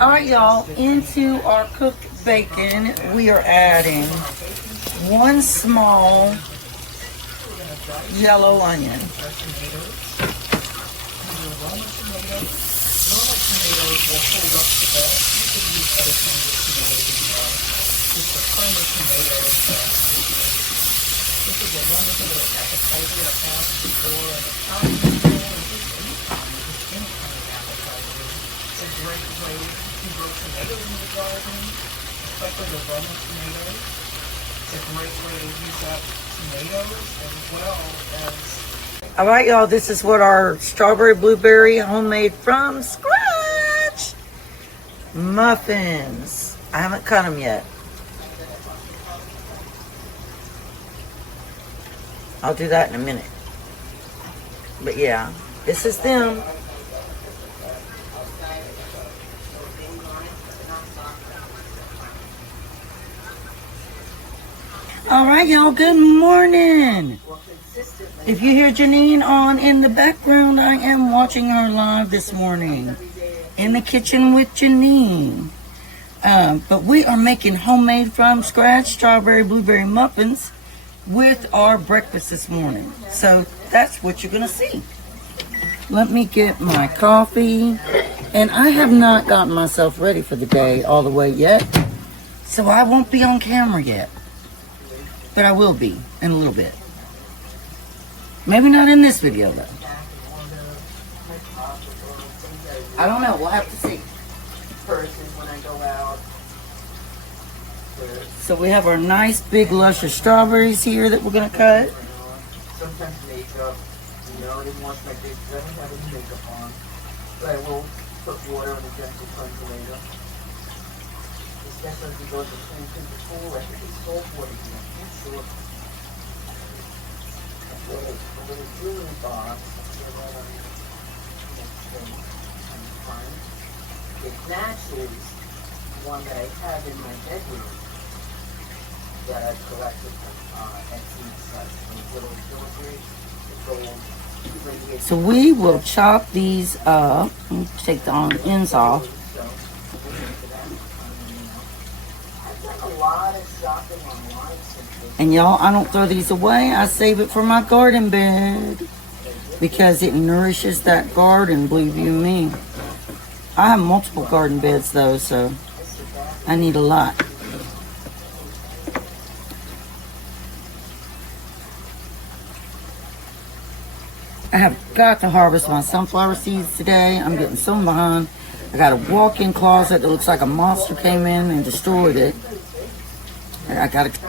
All right, y'all, into our cooked bacon, we are adding one small yellow onion. All right, y'all, this is what our strawberry blueberry homemade from scratch muffins. I haven't cut them yet. I'll do that in a minute. But yeah, this is them. All right, y'all, good morning. If you hear Janine on in the background, I am watching her live this morning in the kitchen with Janine. But we are making homemade from scratch strawberry blueberry muffins with our breakfast this morning. So that's what you're going to see. Let me get my coffee. And I have not gotten myself ready for the day all the way yet. So I won't be on camera yet. But I will be in a little bit. Maybe not in this video though. I don't know. We'll have to see. When I go out. So we have our nice big luscious strawberries here that we're going to cut. Sometimes makeup, I didn't wash my face because I don't have any makeup on. But I will put water on the gentle cleanse later. Especially if you go to the pool. I think it's salt water here. I'm not sure. A little jewelry box. It matches one that I have in my bedroom that I've collected from Etsy and such. Little filigree, gold. So we will chop these up. Take the ends off. And y'all, I don't throw these away. I save it for my garden bed because it nourishes that garden, believe you me. I have multiple garden beds though, so I need a lot. I have got to harvest my sunflower seeds today. I'm getting so behind. I got a walk-in closet that looks like a monster came in and destroyed it. I got to...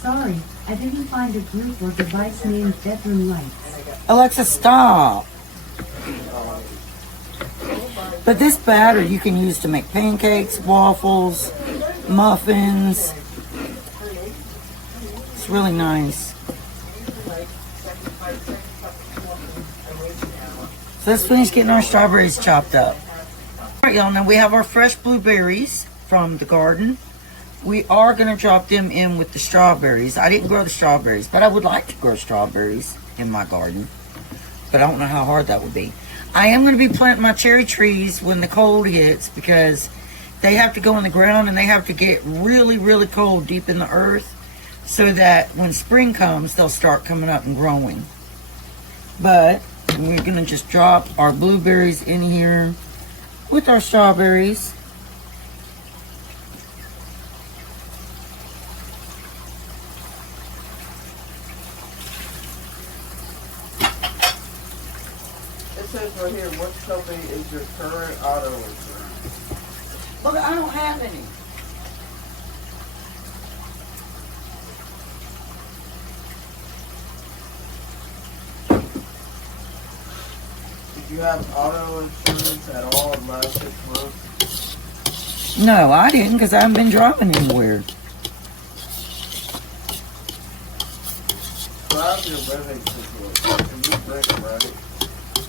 Sorry, I didn't find a group or device named Bedroom Lights. Alexa, stop. But this batter you can use to make pancakes, waffles, muffins. It's really nice. So let's finish getting our strawberries chopped up. Alright, y'all, now we have our fresh blueberries from the garden. We are going to drop them in with the strawberries. I didn't grow the strawberries, but I would like to grow strawberries in my garden. But I don't know how hard that would be. I am going to be planting my cherry trees when the cold hits because they have to go in the ground and they have to get really, really cold deep in the earth so that when spring comes, they'll start coming up and growing. But we're going to just drop our blueberries in here with our strawberries. It says right here, what company is your current auto insurance? Look, I don't have any. Did you have auto insurance at all in the last 6 months? No, I didn't because I haven't been driving anywhere. How's your living situation? You rent, right?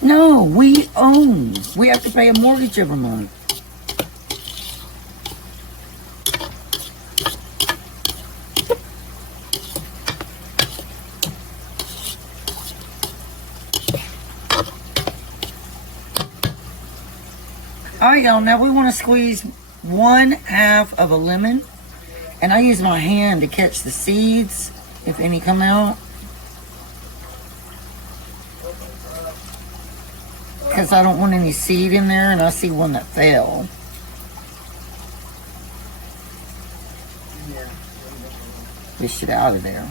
No, we own. We have to pay a mortgage every month. All right, y'all. Now we want to squeeze 1/2 of a lemon. And I use my hand to catch the seeds, if any come out. Because I don't want any seed in there, and I see one that fell. Fish it out of there.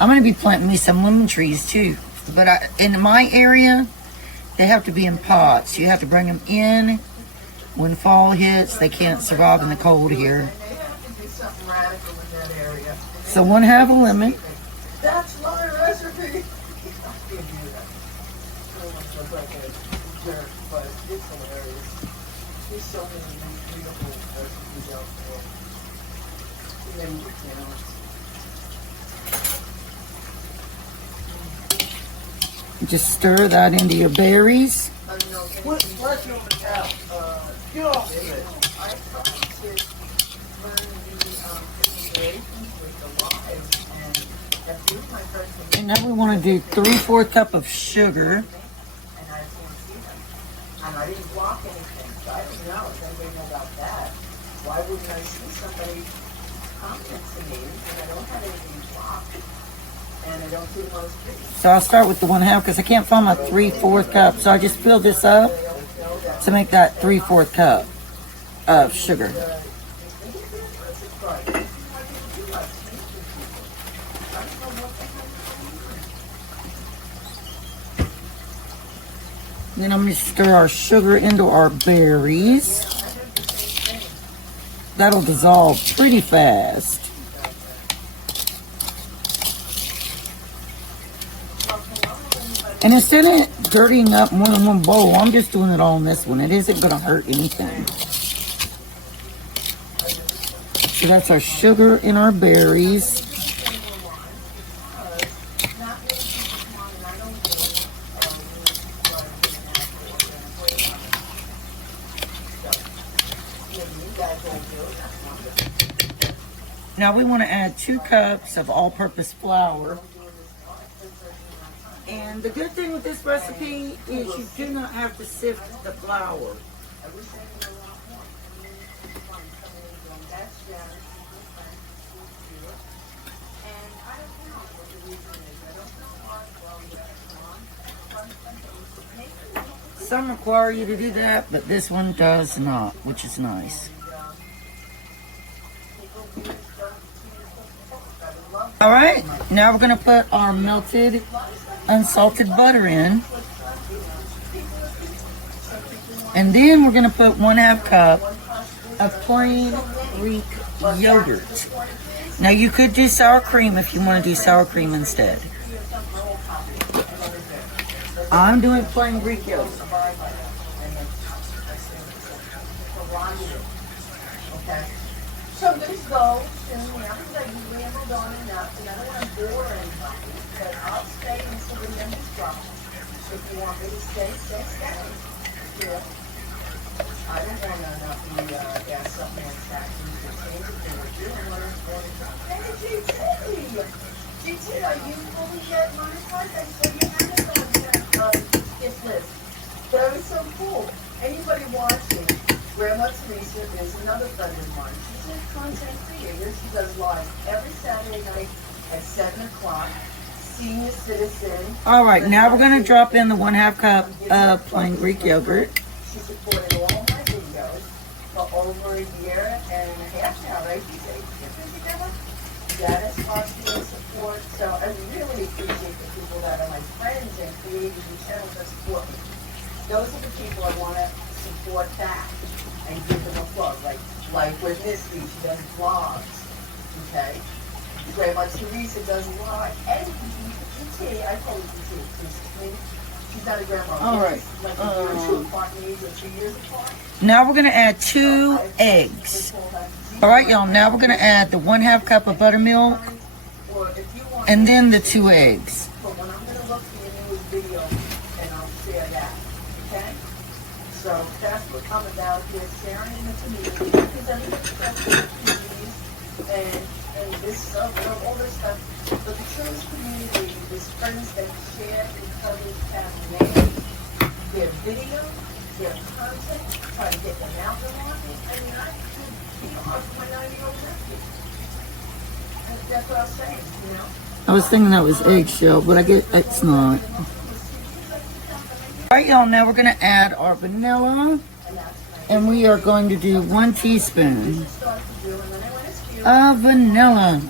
I'm going to be planting me some lemon trees too. But in my area, they have to be in pots. You have to bring them in when fall hits. They can't survive in the cold here. So 1/2 a lemon. That's my recipe. But it's hilarious. There's so many beautiful recipes out there. Even with Just stir that into your berries. What's your out? Get off of it. I tried to learn the raisins with the lives, and that's really my first thing. And now we want to do 3/4 cup of sugar. And I can't see them. And I didn't block anything, so I don't know if anybody know about that. Why wouldn't I see somebody comment to me when I don't have anything blocked? And I don't see them on the screen. So I'll start with the 1/2 because I can't find my 3/4 cup. So I just fill this up to make that 3/4 cup of sugar. Then I'm going to stir our sugar into our berries. That'll dissolve pretty fast. And instead of dirtying up more than one bowl, I'm just doing it all in this one. It isn't going to hurt anything. So that's our sugar in our berries. Now we want to add 2 cups of all-purpose flour. And the good thing with this recipe is you do not have to sift the flour. Some require you to do that, but this one does not, which is nice. All right, now we're going to put our melted unsalted butter in. And then we're going to put 1/2 cup of plain Greek yogurt. Now you could do sour cream if you want to do sour cream instead. I'm doing plain Greek yogurt. So this goes, and now that you rambled on enough, and I don't want to bore anybody, but I'll stay until the end is done. If you want me to stay, stay. Yeah. I don't want to not be gas up manufacturers or change it for you. I want to hey, GT, are you fully yet monetized? I saw you had it on your gift list. That is so cool. Anybody watching, Grandma Teresa is another friend of mine. She's a content creator. She does live every Saturday night at 7 o'clock. Senior citizen. All right, now we're going to drop in the 1/2 cup of plain Greek yogurt. She supported all my videos for over a year and a half now, right? She's 8 together. That is possible support. So I really appreciate the people that are my friends and creators and channels that support me. Those are the people I want to support back and give them a plug. Like with Misty, she does vlogs. Okay? Grandma Teresa does vlog. And GT, I call her GT. She's not a grandma. All right. Like a year or 2 apart, maybe 2 years apart. Now we're going to add 2 eggs. All right, y'all. Now we're going to add the 1/2 cup of buttermilk and then the 2 eggs. But when I'm going to look for your newest video, and I'll share that. Okay? So that's what I'm about here, sharing in the community, because everybody's got their communities, and this stuff, all this stuff. But the children's community is friends that share each other's past names, their videos, their content, try to get them out the market. I mean, I could be hard for my 90-year-old nephew. That's what I was saying, you know? I was thinking that was eggshell, but I guess it's not. Alright, y'all, now we're going to add our vanilla. And we are going to do 1 teaspoon of vanilla.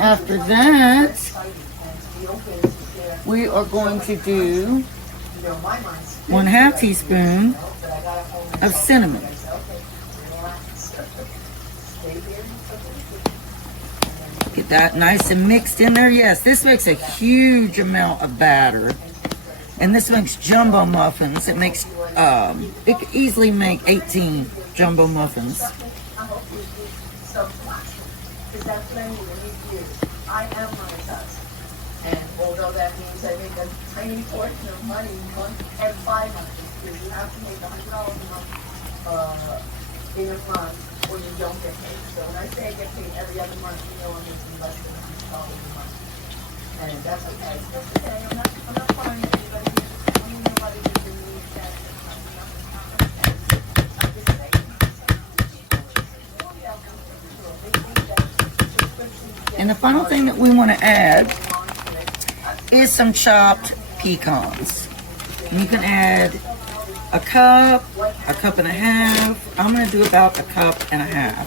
After that, we are going to do 1/2 teaspoon of cinnamon. Get that nice and mixed in there. Yes, this makes a huge amount of batter. And this makes jumbo muffins. It makes, it could easily make 18 jumbo muffins. I am monetized. And although that means I make a tiny portion of money and 500, because you have to make $100 a month in a month or you don't get paid. So when I say I get paid every other month, you know I'm making less than $100 a month. And that's okay. That's okay. I'm not firing anybody. I mean, nobody who's in need that. I'm just saying. And the final thing that we want to add is some chopped pecans. And you can add a cup and a half. I'm going to do about a cup and a half.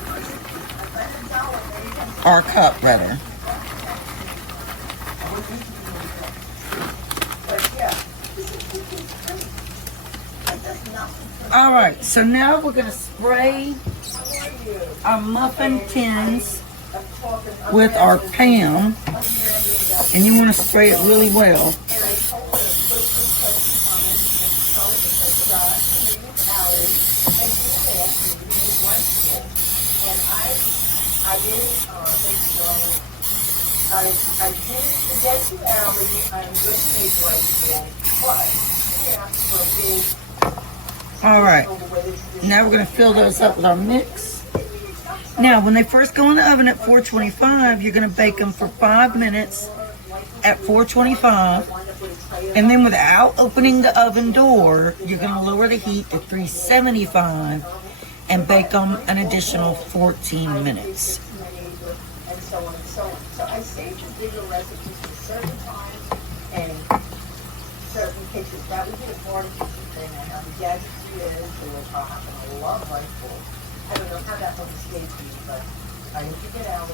Or a cup, rather. Alright, so now we're going to spray our muffin tins with our Pam, and you want to spray it really well. I didn't forget you, Allie. I'm good shape right now. But, yeah, for a big... Alright, now we're going to fill those up with our mix. Now, when they first go in the oven at 425, you're going to bake them for 5 minutes at 425. And then without opening the oven door, you're going to lower the heat to 375 and bake them an additional 14 minutes. And so on and so on. So I saved the bigger recipes for certain times and certain kitchens. That would be the part of the kitchen thing. I have a gadget to which I'll have a love life for. I don't know how that one escaped me, but I need to get out.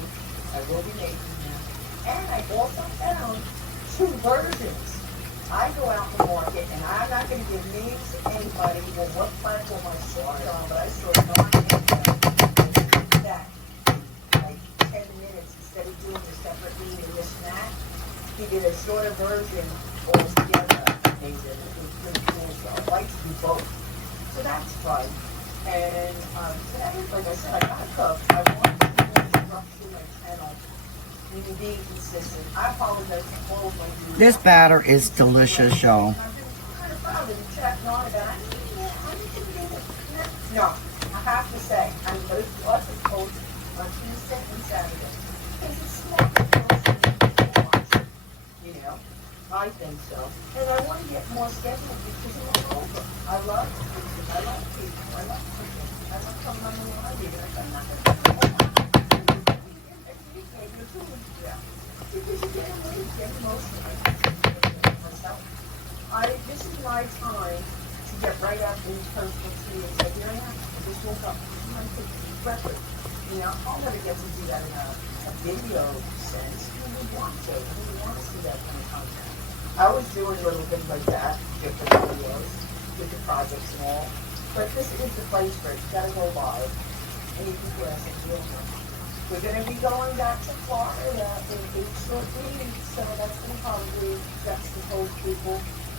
I will be making them. And I also found 2 versions. I go out to the market, and I'm not going to give names to anybody or what plant will my soy on, but I saw Don that, like 10 minutes, instead of doing the separate meat and this and that, he did a shorter version all together. It was pretty cool, so I'd like to do both. So that's fun. And today, like I said, I got a cup. I want to do it roughly my channel. You can be consistent. I apologize for all of my views. This batter is delicious, y'all. I've been kind of proud of chatting on about it. No, I have to say, I'm going to lots of posts on Tuesday and Saturday. Because it's small. You know, I think so. And I want to get more scheduled because I'm all over. I love cooking. I love people. I love cooking. I love coming on the live even if I'm not going to because you get away, you get emotional. This is my time to get right out in personal tea and say, here I am. I just woke up. This is my cooking record. You know, I'll never get to do that in a video sense. Who would want to? Who would want to see that kind of content? I was doing little things like that, different videos, different projects and all. But this is the place for it. You gotta go live. And you can press and deal with it. We're going to be going back to Florida in 8 short weeks, so that's going to probably juxtapose people.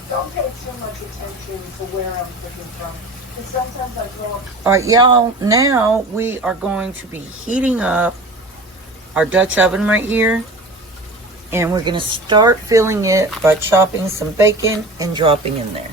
Don't pay too much attention to where I'm cooking from, because sometimes I grow up. All right, y'all, now we are going to be heating up our Dutch oven right here. And we're going to start filling it by chopping some bacon and dropping in there.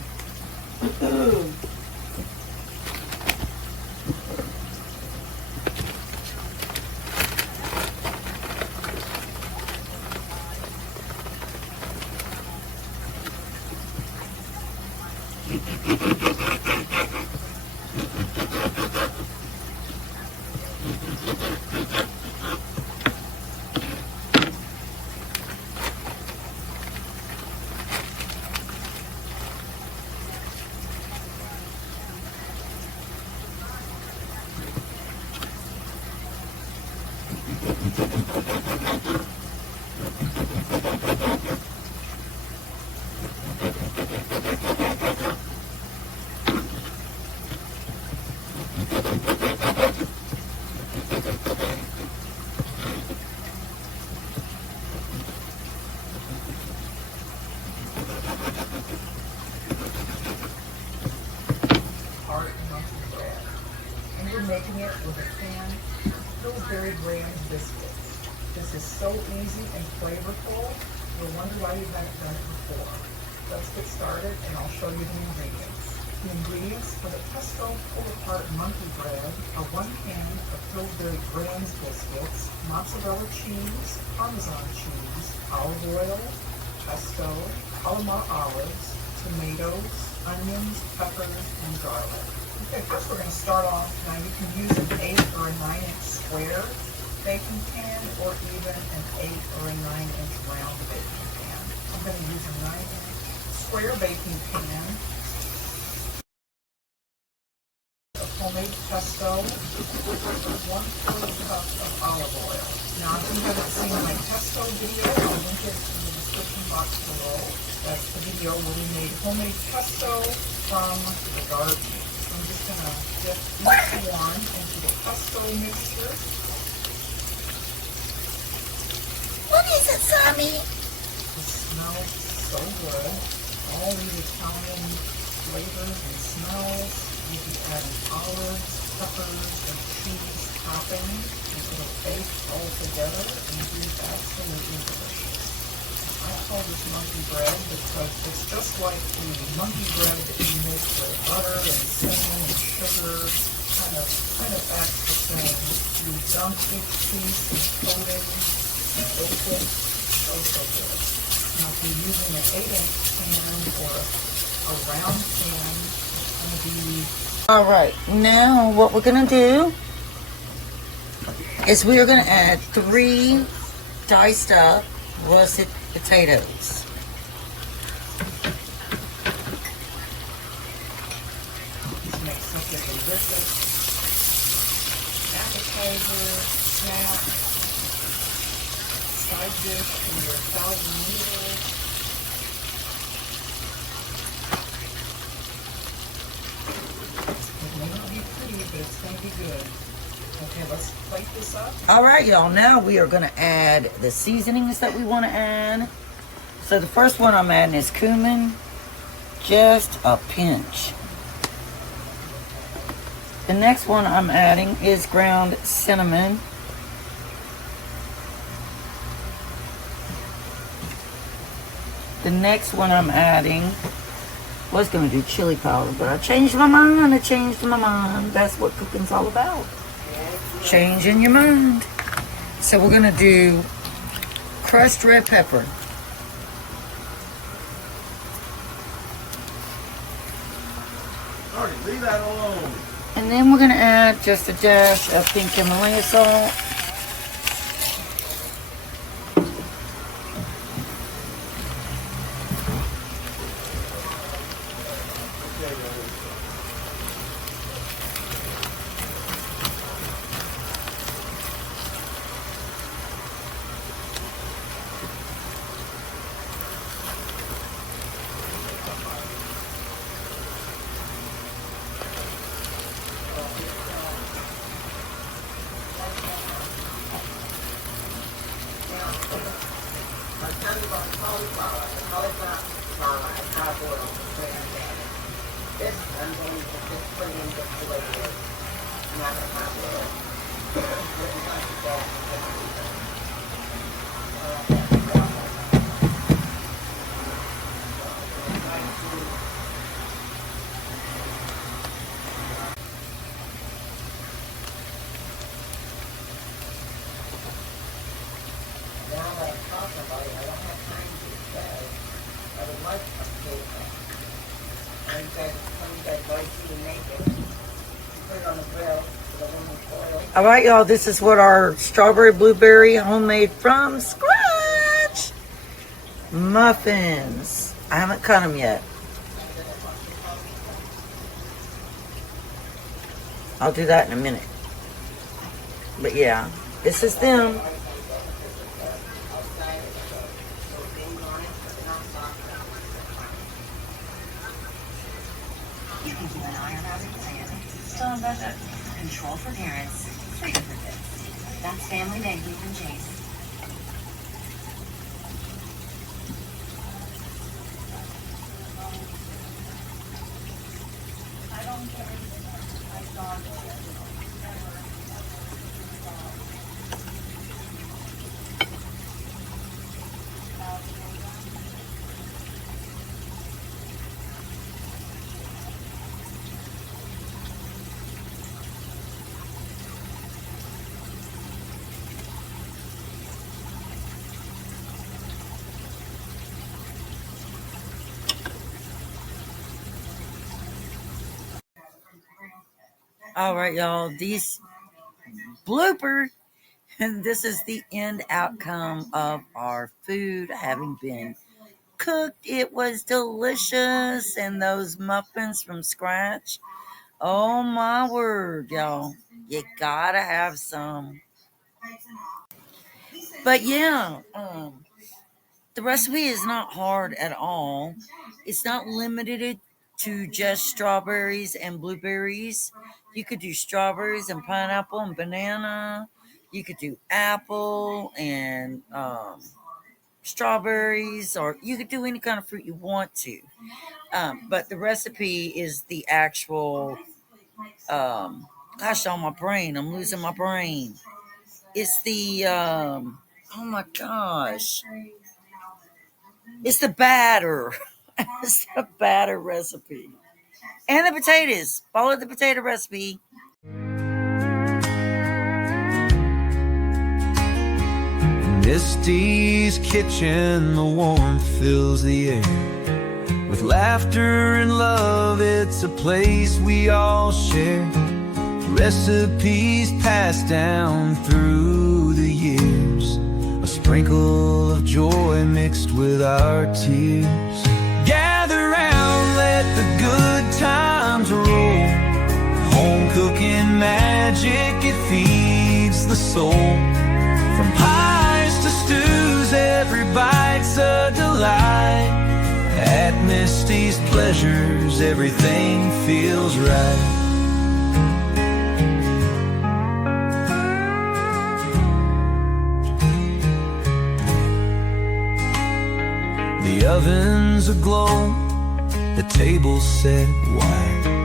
apart monkey bread. And we're making it with a can of blueberry graham biscuits. This is so easy and flavorful. You'll wonder why you haven't done it before. Let's get started and I'll show you the ingredients. The ingredients for the pesto pull-apart monkey bread are 1 can of Pillsbury Grahams biscuits, mozzarella cheese, Parmesan cheese, olive oil, pesto, Calamar olives, tomatoes, onions, peppers, and garlic. Okay, first we're going to start off. Now you can use an 8 or a 9-inch square baking pan or even an 8 or a 9-inch round baking pan. I'm going to use a 9-inch square baking pan of homemade pesto, 1/4 cup of olive oil. Now if you haven't seen my pesto video, I'll link it in the description box below. That's the video where we made homemade pesto from the garden. So I'm just going to dip each one into the pesto mixture. What is it, Sammy? It smells so good. All these Italian flavors and smells. You'll be adding olives, peppers, and cheese toppings. And it'll bake all together and be absolutely delicious. I call this monkey bread because it's just like the monkey bread that you make with butter and cinnamon and sugar. Kind of acts the same. You dunk each piece in coating and bake it. So good. Now if you're using an 8-inch pan or a round pan, it's going to be... All right, now what we're gonna do is we are gonna add 3 diced up russet potatoes. This makes such a delicious appetizer, snack, side dish to your 1,000 noodles. It may not be pretty, but it's going to be good. Okay, let's plate this up. All right, y'all, now we are gonna add the seasonings that we wanna add. So the first one I'm adding is cumin, just a pinch. The next one I'm adding is ground cinnamon. The next one I'm adding was going to do chili powder, but I changed my mind. That's what cooking's all about. Changing your mind. So we're going to do crushed red pepper. Alright, leave that alone. And then we're going to add just a dash of pink Himalaya salt. All right, y'all, this is what our strawberry blueberry homemade from scratch muffins. I haven't cut them yet. I'll do that in a minute. But yeah, this is them. You can keep an eye on our plan. Still on budget. Control for parents. Freedom for kids. That's family banking from Chase. I don't care. All right, y'all. These blooper, and this is the end outcome of our food having been cooked. It was delicious, and those muffins from scratch. Oh my word, y'all! You gotta have some. But yeah, the recipe is not hard at all. It's not limited to just strawberries and blueberries. You could do strawberries and pineapple and banana. You could do apple and strawberries, or you could do any kind of fruit you want to. But the recipe is the actual, gosh, on my brain. I'm losing my brain. It's the, oh my gosh. It's the batter. It's the batter recipe. And the potatoes. Follow the potato recipe. Misty's kitchen, the warmth fills the air. With laughter and love, it's a place we all share. Recipes passed down through the years. A sprinkle of joy mixed with our tears. Gather round, let the good times roll. Home cooking magic, it feeds the soul. From pies to stews, every bite's a delight. At Misty's Pleasures, everything feels right. The oven's aglow, the table's set wide.